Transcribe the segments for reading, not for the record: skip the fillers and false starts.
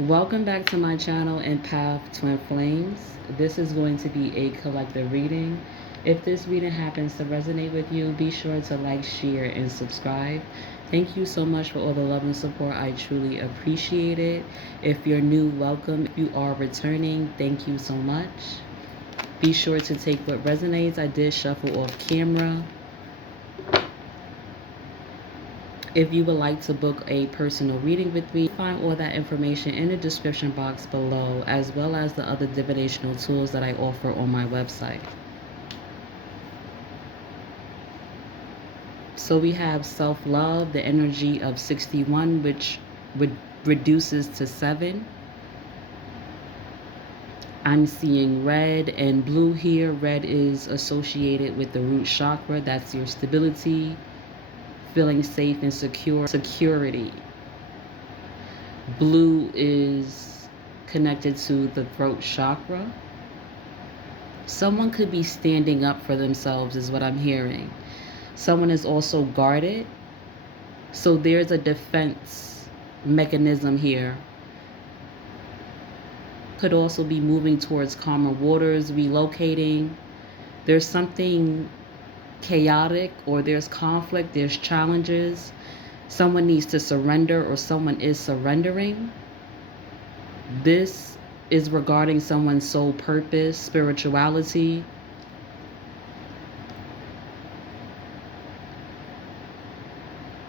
Welcome back to my channel, Empath Twin Flames. This is going to be a collective reading. If this reading happens to resonate with you, be sure to like, share, and subscribe. Thank you so much for all the love and support. I truly appreciate it. If you're new, welcome. If you are returning, thank you so much. Be sure to take what resonates. I did shuffle off camera. If you would like to book a personal reading with me, find all that information in the description box below, as well as the other divinational tools that I offer on my website. So we have self-love, the energy of 61, which reduces to 7. I'm seeing red and blue here. Red is associated with the root chakra. That's your stability, feeling safe and secure, security. Blue is connected to the throat chakra. Someone could be standing up for themselves is what I'm hearing. Someone is also guarded. So there's a defense mechanism here. Could also be moving towards calmer waters, relocating. There's something chaotic, or there's conflict, there's challenges. Someone needs to surrender, or someone is surrendering. This is regarding someone's soul purpose, spirituality.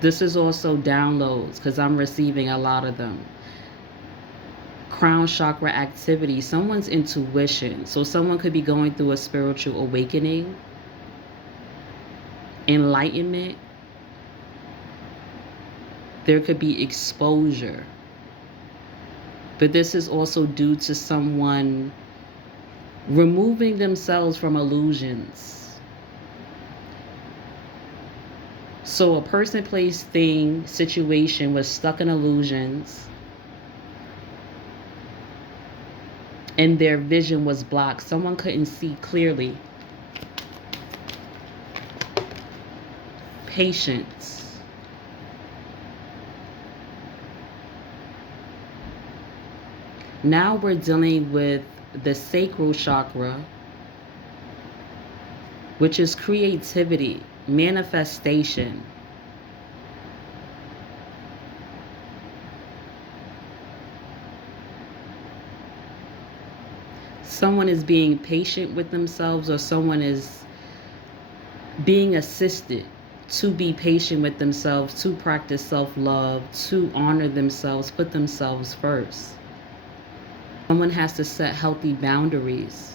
This is also downloads, because I'm receiving a lot of them. Crown chakra activity, someone's intuition. So someone could be going through a spiritual awakening, enlightenment. There could be exposure. But this is also due to someone removing themselves from illusions. So a person, place, thing, situation was stuck in illusions, and their vision was blocked. Someone couldn't see clearly. Patience. Now we're dealing with the sacral chakra, which is creativity, manifestation. Someone is being patient with themselves, or someone is being assisted to be patient with themselves, to practice self-love, to honor themselves, put themselves first. Someone has to set healthy boundaries.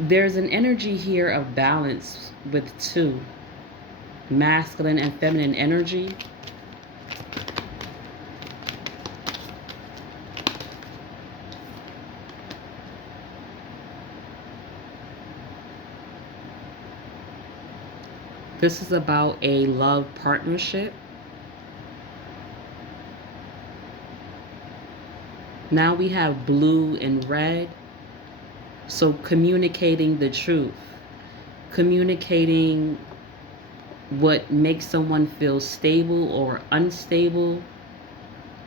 There's an energy here of balance with 2. Masculine and feminine energy. This is about a love partnership. Now we have blue and red. So communicating the truth. Communicating what makes someone feel stable or unstable.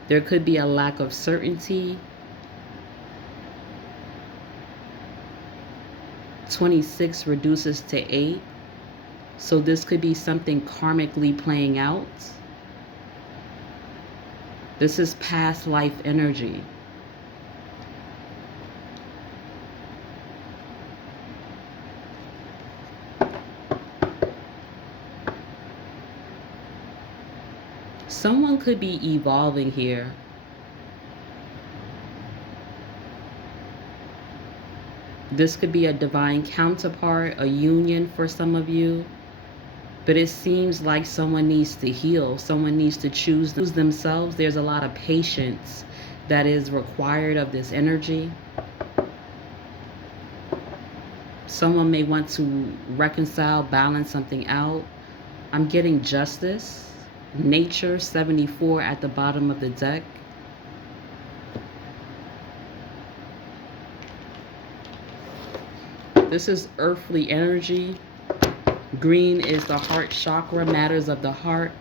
There could be a lack of certainty. 26 reduces to 8. So this could be something karmically playing out. This is past life energy. Someone could be evolving here. This could be a divine counterpart, a union for some of you. But it seems like someone needs to heal. Someone needs to choose themselves. There's a lot of patience that is required of this energy. Someone may want to reconcile, balance something out. I'm getting justice. Nature, 74 at the bottom of the deck. This is earthly energy. Green is the heart chakra, matters of the heart.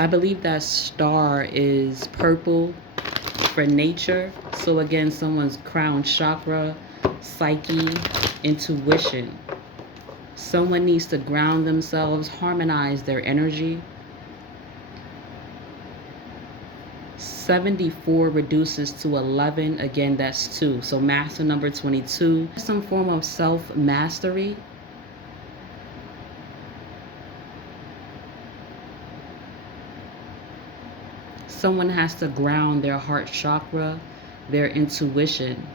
I believe that star is purple for nature. So again, someone's crown chakra, psyche, intuition. Someone needs to ground themselves, harmonize their energy. 74 reduces to 11. Again, that's 2. So master number 22. Some form of self-mastery. Someone has to ground their heart chakra, their intuition.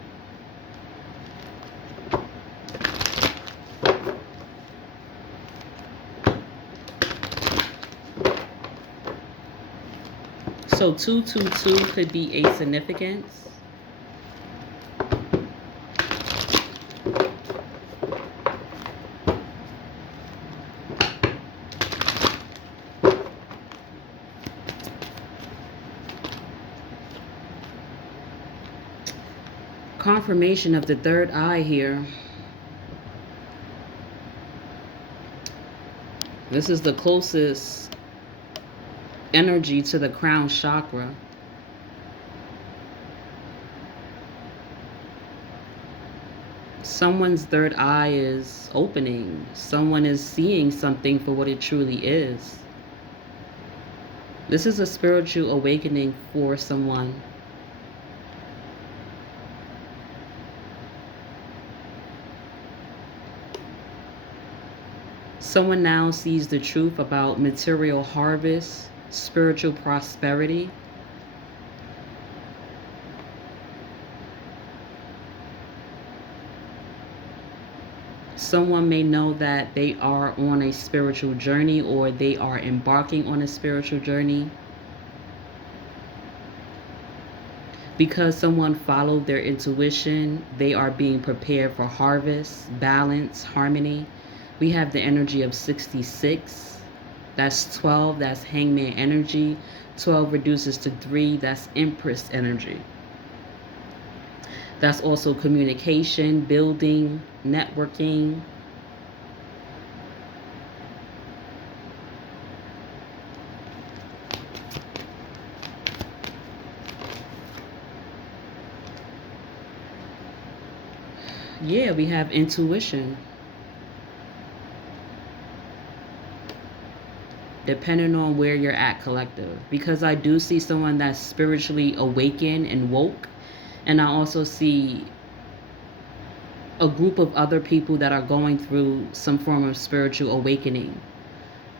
So 222 could be a significance. Confirmation of the third eye here. This is the closest energy to the crown chakra. Someone's third eye is opening. Someone is seeing something for what it truly is. This is a spiritual awakening for someone. Someone now sees the truth about material harvest, spiritual prosperity. Someone may know that they are on a spiritual journey or they are embarking on a spiritual journey. Because someone followed their intuition, they are being prepared for harvest, balance, harmony. We have the energy of 66. That's 12. That's hangman energy. 12 reduces to 3. That's empress energy. That's also communication, building, networking. Yeah, we have intuition. Depending on where you're at, collective. Because I do see someone that's spiritually awakened and woke. And I also see a group of other people that are going through some form of spiritual awakening.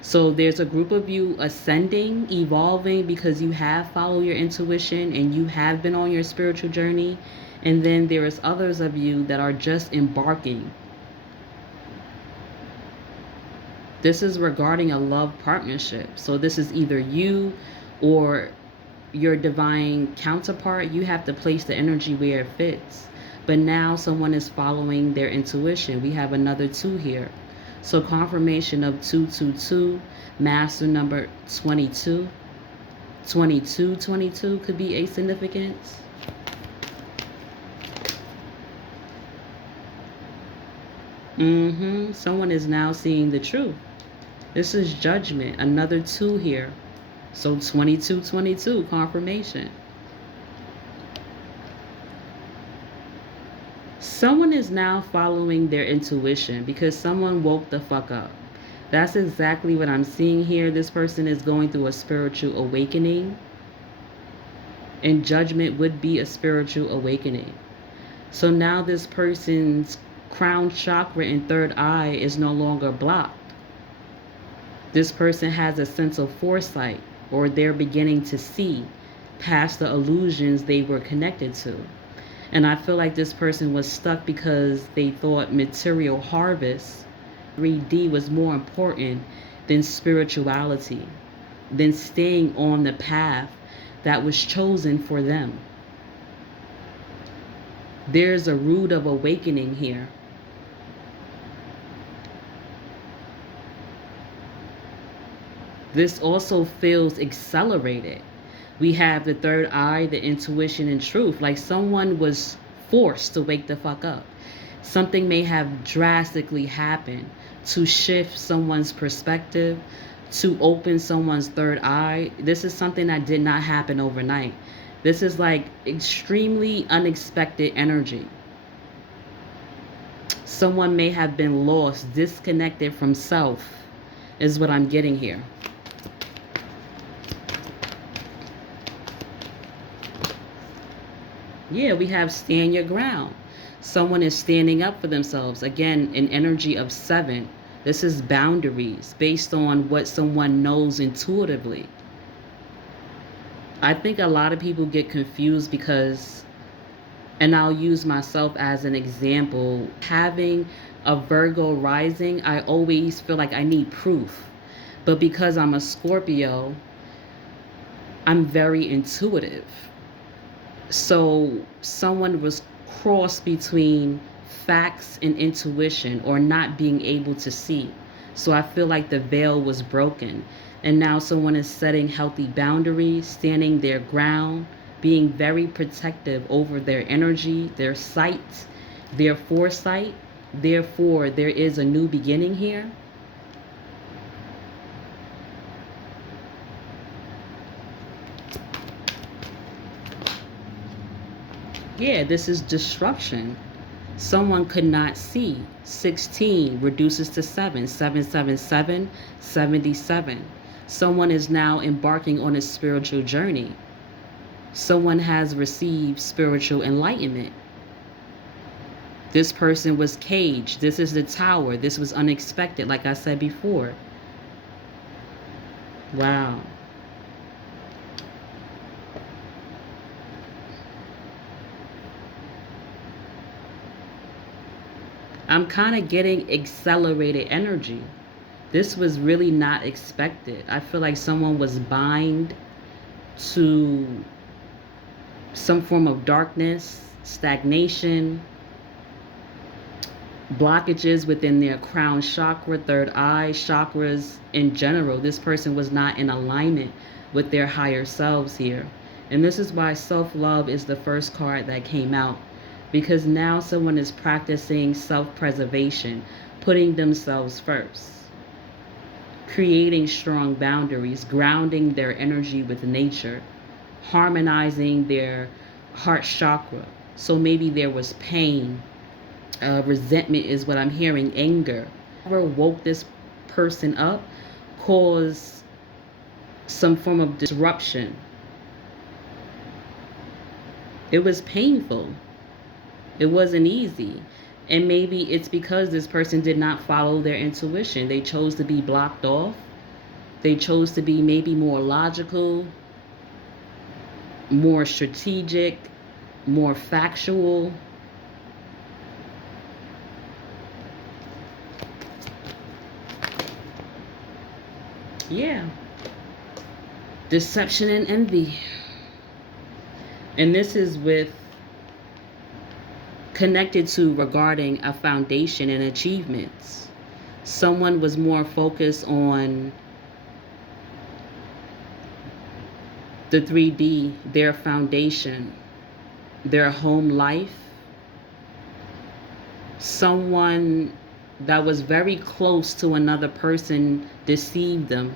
So there's a group of you ascending, evolving, because you have followed your intuition and you have been on your spiritual journey. And then there is others of you that are just embarking. This is regarding a love partnership. So this is either you or your divine counterpart. You have to place the energy where it fits. But now someone is following their intuition. We have another 2 here. So confirmation of 222, master number 22. 22 could be a significance. Someone is now seeing the truth. This is judgment. Another 2 here. So 22, confirmation. Someone is now following their intuition because someone woke the fuck up. That's exactly what I'm seeing here. This person is going through a spiritual awakening. And judgment would be a spiritual awakening. So now this person's crown chakra and third eye is no longer blocked. This person has a sense of foresight, or they're beginning to see past the illusions they were connected to. And I feel like this person was stuck because they thought material harvest, 3D, was more important than spirituality, than staying on the path that was chosen for them. There's a root of awakening here. This also feels accelerated. We have the third eye, the intuition and truth. Like someone was forced to wake the fuck up. Something may have drastically happened to shift someone's perspective, to open someone's third eye. This is something that did not happen overnight. This is like extremely unexpected energy. Someone may have been lost, disconnected from self, is what I'm getting here. Yeah, we have stand your ground. Someone is standing up for themselves. Again, an energy of 7. This is boundaries based on what someone knows intuitively. I think a lot of people get confused because, and I'll use myself as an example, having a Virgo rising, I always feel like I need proof. But because I'm a Scorpio, I'm very intuitive. So someone was crossed between facts and intuition, or not being able to see. So I feel like the veil was broken. And now someone is setting healthy boundaries, standing their ground, being very protective over their energy, their sight, their foresight. Therefore, there is a new beginning here. Yeah, this is disruption. Someone could not see. 16 reduces to 7. 777, 77. Someone is now embarking on a spiritual journey. Someone has received spiritual enlightenment. This person was caged. This is the Tower. This was unexpected, like I said before. Wow. I'm kind of getting accelerated energy. This was really not expected. I feel like someone was bind to some form of darkness, stagnation, blockages within their crown chakra, third eye, chakras in general. This person was not in alignment with their higher selves here. And this is why self-love is the first card that came out. Because now someone is practicing self-preservation, putting themselves first, creating strong boundaries, grounding their energy with nature, harmonizing their heart chakra. So maybe there was pain, resentment is what I'm hearing, anger. Whatever woke this person up caused some form of disruption. It was painful. It wasn't easy. And maybe it's because this person did not follow their intuition. They chose to be blocked off. They chose to be maybe more logical, more strategic, more factual. Yeah. Deception and envy. And this is with connected to regarding a foundation and achievements. Someone was more focused on the 3D, their foundation, their home life. Someone that was very close to another person deceived them,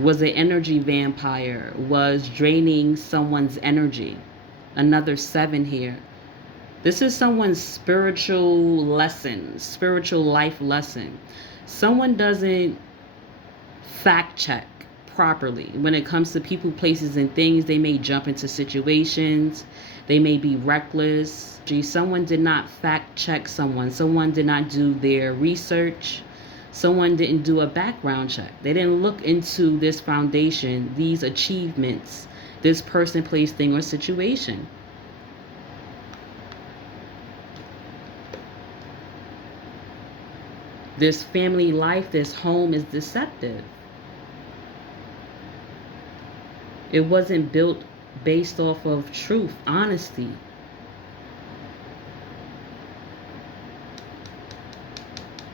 was an energy vampire, was draining someone's energy. Another 7 here. This is someone's spiritual lesson, spiritual life lesson. Someone doesn't fact check properly. When it comes to people, places, and things, they may jump into situations. They may be reckless. Someone did not fact check someone. Someone did not do their research. Someone didn't do a background check. They didn't look into this foundation, these achievements, this person, place, thing, or situation. This family life, this home is deceptive. It wasn't built based off of truth, honesty.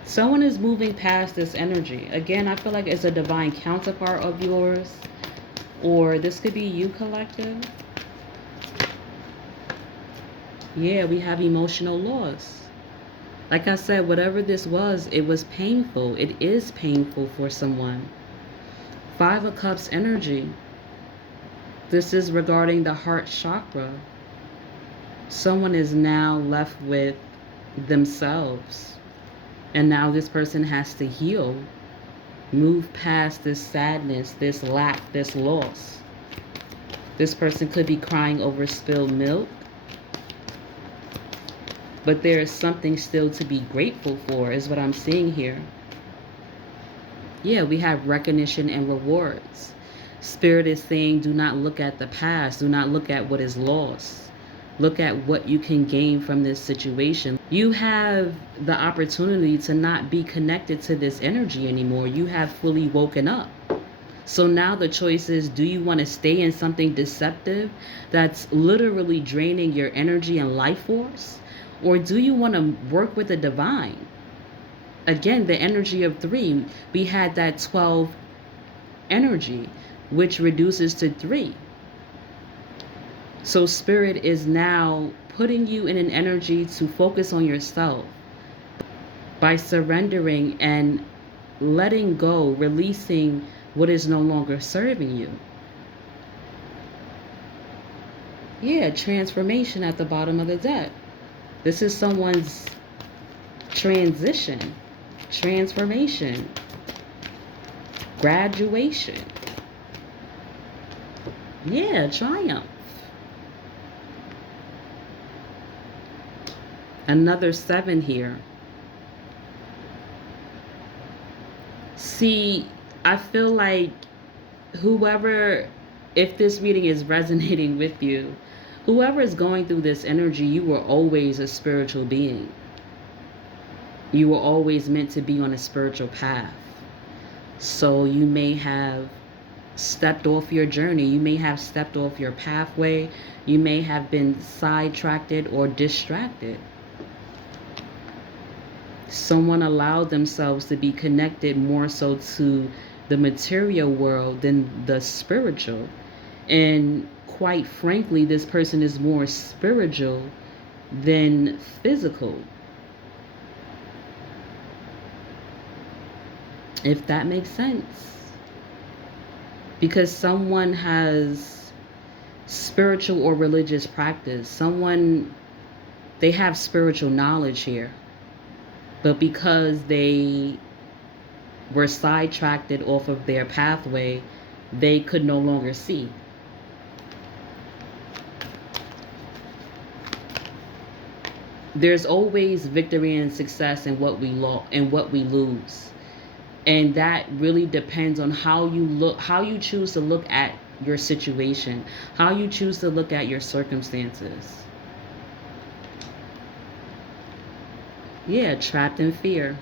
Someone is moving past this energy. Again, I feel like it's a divine counterpart of yours, or this could be you, collective. Yeah, we have emotional loss. Like I said, whatever this was, it was painful. It is painful for someone. Five of Cups energy. This is regarding the heart chakra. Someone is now left with themselves. And now this person has to heal, move past this sadness, this lack, this loss. This person could be crying over spilled milk, but there is something still to be grateful for, is what I'm seeing here. Yeah, we have recognition and rewards. Spirit is saying, do not look at the past. Do not look at what is lost. Look at what you can gain from this situation. You have the opportunity to not be connected to this energy anymore. You have fully woken up. So now the choice is, do you want to stay in something deceptive that's literally draining your energy and life force? Or do you want to work with the divine? Again, the energy of 3, we had that 12 energy, which reduces to 3. So Spirit is now putting you in an energy to focus on yourself by surrendering and letting go, releasing what is no longer serving you. Yeah, transformation at the bottom of the deck. This is someone's transition, transformation, graduation. Yeah, triumph. Another 7 here. See, I feel like whoever, if this reading is resonating with you, whoever is going through this energy, you were always a spiritual being. You were always meant to be on a spiritual path. So you may have stepped off your journey. You may have stepped off your pathway. You may have been sidetracked or distracted. Someone allowed themselves to be connected more so to the material world than the spiritual. And quite frankly, this person is more spiritual than physical. If that makes sense. Because someone has spiritual or religious practice. Someone, they have spiritual knowledge here. But because they were sidetracked off of their pathway, they could no longer see. There's always victory and success in what we lose. And that really depends on how you choose to look at your situation, how you choose to look at your circumstances. Yeah, trapped in fear.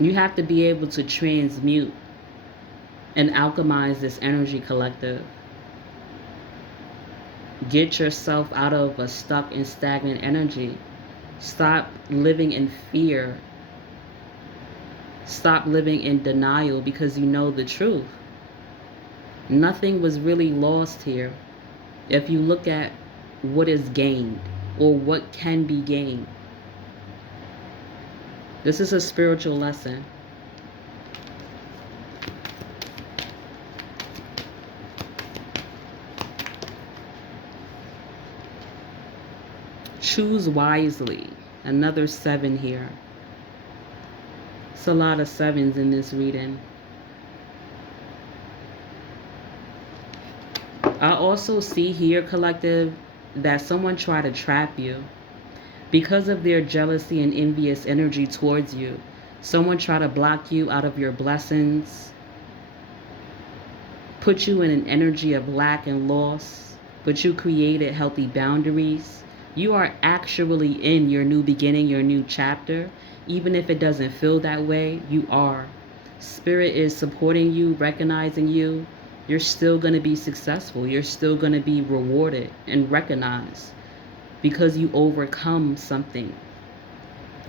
You have to be able to transmute and alchemize this energy collective. Get yourself out of a stuck and stagnant energy. Stop living in fear. Stop living in denial because you know the truth. Nothing was really lost here. If you look at what is gained or what can be gained. This is a spiritual lesson. Choose wisely. Another 7 here. It's a lot of 7s in this reading. I also see here, collective, that someone tried to trap you. Because of their jealousy and envious energy towards you, someone tried to block you out of your blessings, put you in an energy of lack and loss, but you created healthy boundaries. You are actually in your new beginning, your new chapter. Even if it doesn't feel that way, you are. Spirit is supporting you, recognizing you. You're still going to be successful. You're still going to be rewarded and recognized because you overcome something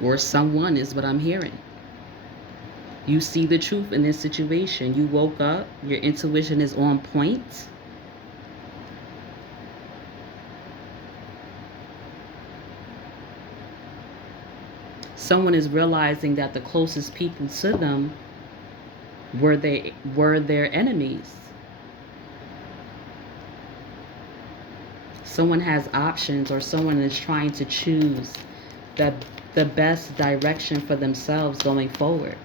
or someone, is what I'm hearing. You see the truth in this situation. You woke up. Your intuition is on point. Someone is realizing that the closest people to them were their enemies. Someone has options, or someone is trying to choose the the best direction for themselves going forward.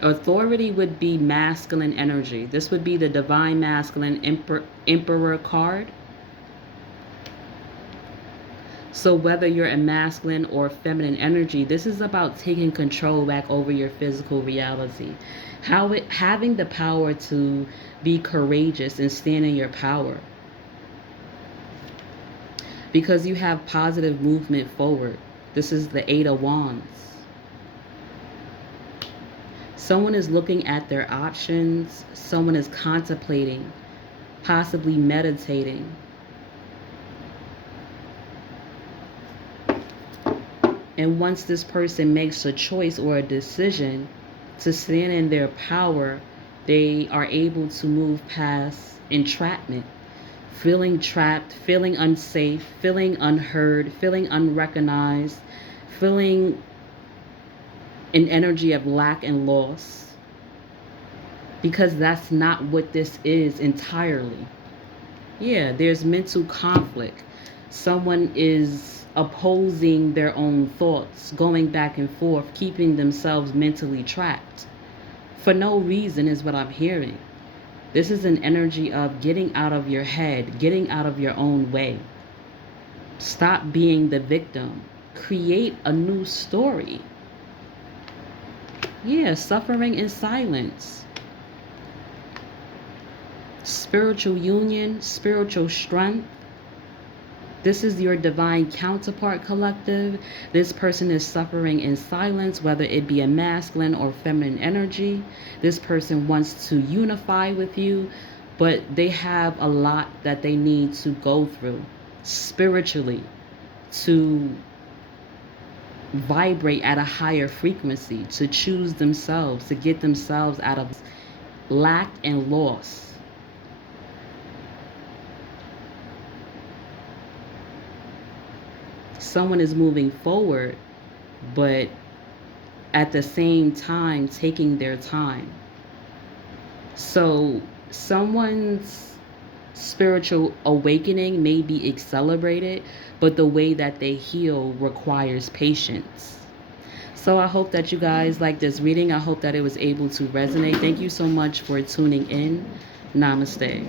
Authority would be masculine energy. This would be the divine masculine emperor card. So whether you're a masculine or feminine energy, this is about taking control back over your physical reality. Having the power to be courageous and stand in your power. Because you have positive movement forward. This is the Eight of Wands. Someone is looking at their options. Someone is contemplating, possibly meditating. And once this person makes a choice or a decision to stand in their power, they are able to move past entrapment, feeling trapped, feeling unsafe, feeling unheard, feeling unrecognized, feeling an energy of lack and loss. Because that's not what this is entirely. Yeah, there's mental conflict. Someone is opposing their own thoughts, going back and forth, keeping themselves mentally trapped. For no reason is what I'm hearing. This is an energy of getting out of your head, getting out of your own way. Stop being the victim. Create a new story. Yeah, suffering in silence. Spiritual union, spiritual strength. This is your divine counterpart, collective. This person is suffering in silence, whether it be a masculine or feminine energy. This person wants to unify with you, but they have a lot that they need to go through spiritually to vibrate at a higher frequency, to choose themselves, to get themselves out of lack and loss. Someone is moving forward, but at the same time taking their time. So someone's spiritual awakening may be accelerated, but the way that they heal requires patience. So I hope that you guys like this reading. I hope that it was able to resonate. Thank you so much for tuning in. Namaste.